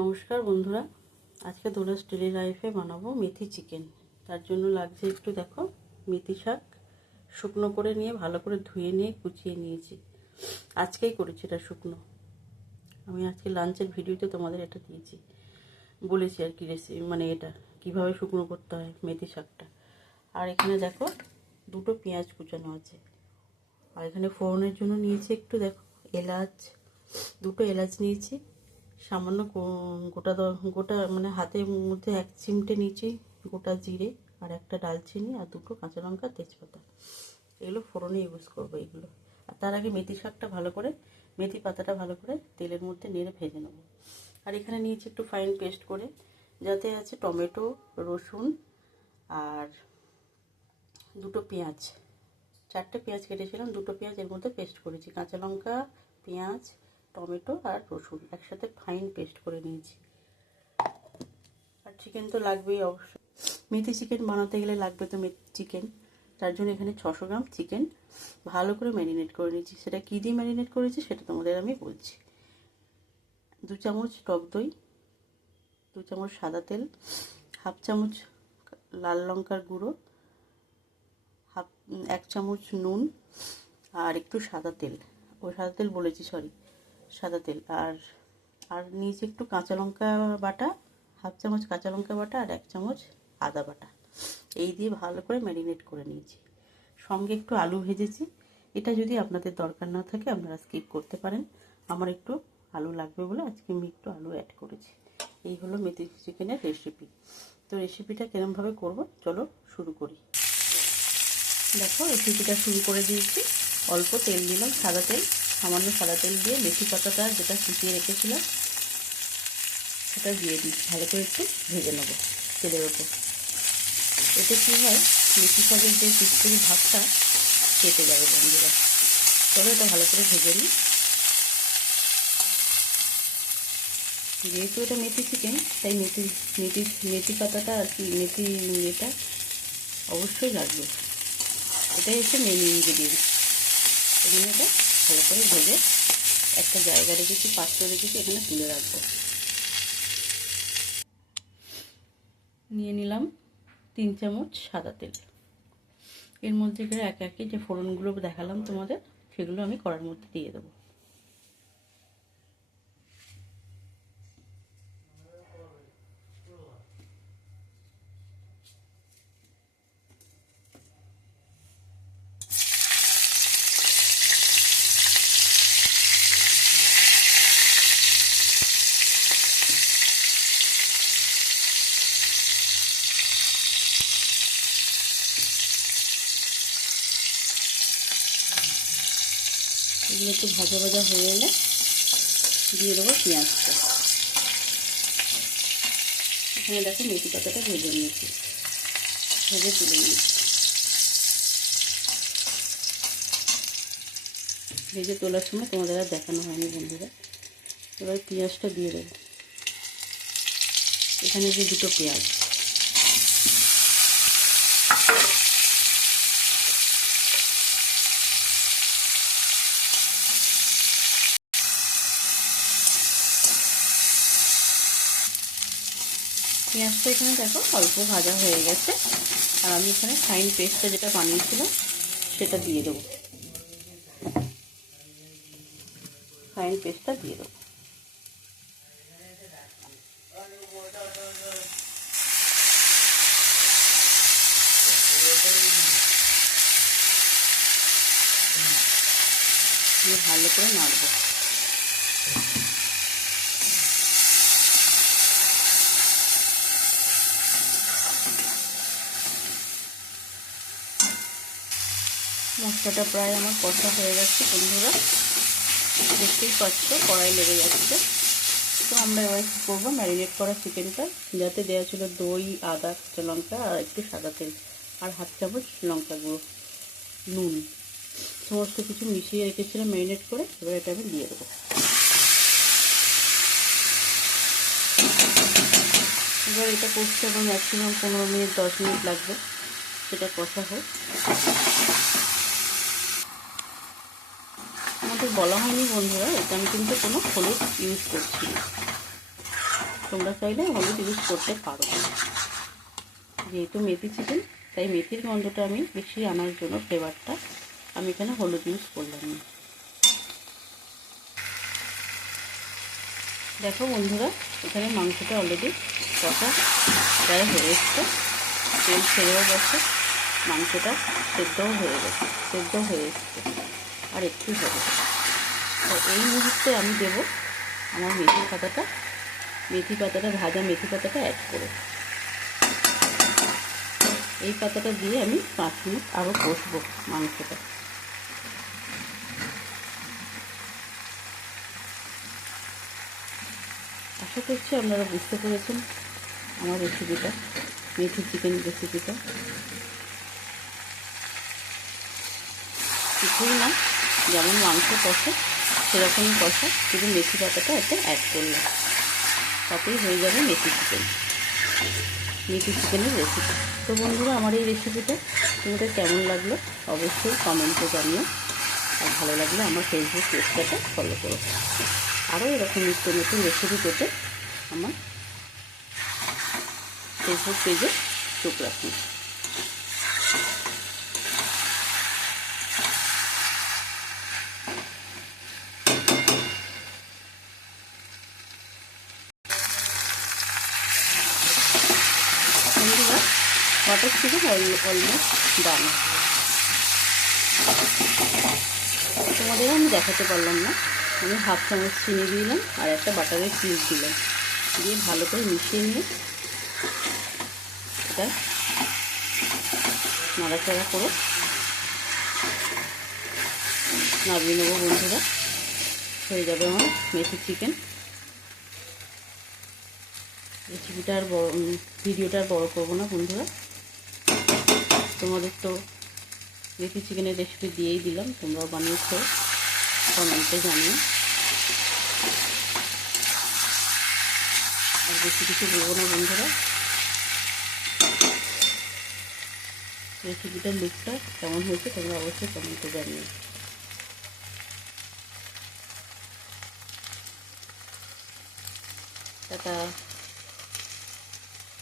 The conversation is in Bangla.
নমস্কার বন্ধুরা, আজকে দোলাস ডেলি লাইফে বানাবো মেথি চিকেন। তার জন্য লাগছে একটু দেখো মেথি শাক শুকনো করে নিয়ে ভালো করে ধুয়ে নিয়ে কুচিয়ে নিয়েছি। আজকেই করেছি এটা শুকনো। আমি আজকে লাঞ্চের ভিডিওতে তোমাদের এটা দিয়েছি, বলেছি আর কি রেসিপি, মানে এটা কিভাবে শুকনো করতে হয় মেথি শাকটা। আর এখানে দেখো দুটো পেঁয়াজ কুচানো আছে। আর এখানে ফোড়নের জন্য নিয়েছি একটু দেখো এলাচ, দুটো এলাচ নিয়েছি, সামান্য গোটা মানে হাতের মধ্যে এক চিমটে নিয়েছি গোটা জিরে, আর একটা ডালচিনি, আর দুটো কাঁচা লঙ্কা, তেজপাতা। এগুলো ফোড়নে ইউজ করবো এগুলো। আর তার আগে মেথি শাকটা ভালো করে, মেথি পাতাটা ভালো করে তেলের মধ্যে নেড়ে ভেজে নেব। আর এখানে নিয়েছি একটু ফাইন পেস্ট করে, যাতে আছে টমেটো, রসুন আর দুটো পেঁয়াজ, 4টে পেঁয়াজ কেটেছিলাম, দুটো পেঁয়াজ এর মধ্যে পেস্ট করেছি, কাঁচা লঙ্কা, পেঁয়াজ, টমেটো আর রসুন একসাথে ফাইন পেস্ট করে নিয়েছি। আর চিকেন তো লাগবেই অবশ্যই, মেথি চিকেন বানাতে গেলে লাগবে তো মেথি চিকেন। তার জন্য এখানে 600 গ্রাম চিকেন ভালো করে ম্যারিনেট করে নিয়েছি। সেটা কী দিয়ে ম্যারিনেট করেছি সেটা তোমাদের আমি বলছি। 2 চামচ টক দই, 2 চামচ সাদা তেল, 1/2 চামচ লাল লঙ্কার গুঁড়ো, 1 চামচ নুন, আর একটু সাদা তেল, সাদা তেল বলেছি সরি, সাদা তেল। আর নিয়েছি একটু কাঁচা লঙ্কা বাটা, 1/2 চামচ কাঁচা লঙ্কা বাটা, আর 1 চামচ আদা বাটা। এই দিয়ে ভালো করে ম্যারিনেট করে নিয়েছি। সঙ্গে একটু আলু ভেজেছি। এটা যদি আপনাদের দরকার না থাকে আপনারা স্কিপ করতে পারেন, আমার একটু আলু লাগবে বলে আজকে আমি একটু আলু অ্যাড করেছি। এই হলো মেথি চিকেনের রেসিপি। তো রেসিপিটা কিরমভাবে করব চলো শুরু করি। দেখো রেসিপিটা শুরু করে দিয়েছি। অল্প তেল দিলাম, সাদা তেল, সামান্য সাদা তেল দিয়ে মেথি পাতাটা যেটা কুচিয়ে রেখেছিলাম সেটা দিয়ে দিই, ভালো করে একটু ভেজে নেবো তেলের ওপর। এতে কী হয়, মেথি শাকের যে পিচকুড়ি ভাবটা কেটে যাবে বন্ধুরা। চলো এটা ভালো করে ভেজে নিই। যেহেতু এটা মেথি চিকেন তাই মেথি পাতাটা আর কি, মেথি এটা অবশ্যই লাগবে। এটাই হচ্ছে মেন ইনগ্রিডিয়েন্ট। এখানে এটা ভালো করে ভেজে একটা জায়গা রেখেছি, পাত্র রেখেছি, এখানে তুলে রাখবো। নিয়ে নিলাম 3 চামচ সাদা তেল। এর মধ্যে এখানে একে একে যে ফোড়নগুলো দেখালাম তোমাদের সেগুলো আমি কড়ার মধ্যে দিয়ে দেবো। এগুলো একটু ভাজা ভাজা হয়ে এলে দিয়ে দেবো পেঁয়াজটা। এখানে দেখো মেথি পাতাটা ভেজে নিয়েছি, ভেজে তুলে নিয়েছি। ভেজে তোলার সময় তোমাদের আর দেখানো হয়নি বন্ধুরা। এবার পেঁয়াজটা দিয়ে দেবো। এখানে যে দুটো পেঁয়াজ, পেঁয়াজটা এখানে দেখো অল্প ভাজা হয়ে গেছে। আর আমি এখানে ফাইন পেস্টটা যেটা বানিয়েছিলাম সেটা দিয়ে দেবো, ফাইন পেস্টটা দিয়ে দেবো। দিয়ে ভালো করে নাড়বো। মশলাটা প্রায় আমার কষা হয়ে যাচ্ছে বন্ধুরা, দেখতেই পাচ্ছ কড়াই লেগে যাচ্ছে। তো আমরা এবার কী করবো, ম্যারিনেট করা চিকেনটা যাতে দেওয়া ছিল দই, আদা, কাঁচা লঙ্কা আর একটু সাদা তেল, আর 1/2 চামচ লঙ্কা গুঁড়ো, নুন, সমস্ত কিছু মিশিয়ে রেখেছিলাম ম্যারিনেট করে। এবার এটা আমি দিয়ে দেবো। এবার এটা কষতে আমার ম্যাক্সিমাম 15 মিনিট 10 মিনিট লাগবে, সেটা কষা হোক। আমাদের বলা হয়নি বন্ধুরা, এটা আমি কিন্তু কোনো হলুদ ইউজ করছি না। তোমরা চাইলে হলুদ ইউজ করতে পারো। যেহেতু মেথি চিকেন তাই মেথির গন্ধটা আমি বেশি আনার জন্য ফ্লেভারটা আমি এখানে হলুদ ইউজ করলাম না। দেখো বন্ধুরা, এখানে মাংসটা অলরেডি কষা প্রায় হয়ে এসছে, তেল ছেড়েও গেছে, মাংসটা সেদ্ধও হয়ে গেছে, সেদ্ধ হয়ে এসছে, আর একটু হবে। তো এই মুহূর্তে আমি দেব আমার মেথি পাতাটা, ভাজা মেথি পাতাটা অ্যাড করে। এই পাতাটা দিয়ে আমি 5 মিনিট আরও কষবো মাংসটা। আশা করছি আপনারা বুঝতে পেরেছেন আমার রেসিপিটা, মেথি চিকেন রেসিপিটা। কিছুই না, যেমন মাংস কষে সেরকমই কষা, শুধু মেথি পাতাটা এতে অ্যাড করলাম, তাতেই হয়ে যাবে মেথি চিকেনের রেসিপি। তো বন্ধুরা, আমার এই রেসিপিটা তোমাদের কেমন লাগলো অবশ্যই কমেন্টে জানিও, আর ভালো লাগলে আমার ফেসবুক পেজটাকে ফলো করো। আরও এরকম নিত্য নতুন রেসিপি পেতে আমার ফেসবুক পেজে চোখ রাখুন। বন্ধুরা, বাটার চিকেন অলমোস্ট ডান। তোমাদের আমি দেখাতে পারলাম না, আমি 1/2 চামচ চিনি দিলাম আর একটা বাটারের পিস দিলাম, দিয়ে ভালো করে মিশিয়ে নিয়ে এটা নাড়াচাড়া করে নামিয়ে নেবো। বন্ধুরা, হয়ে যাবে আমার মেথি চিকেন রেসিপিটা। আর ভিডিওটা আর বড় করবো না বন্ধুরা, তোমাদের তো মেথি চিকেনের রেসিপি দিয়েই দিলাম, তোমরাও বানিয়েছো, কমেন্টে জানিও। আর বেশি কিছু দেবো না বন্ধুরা। রেসিপিটার লুকটা কেমন হয়েছে তোমরা অবশ্যই কমেন্টে জানিও। টাটা।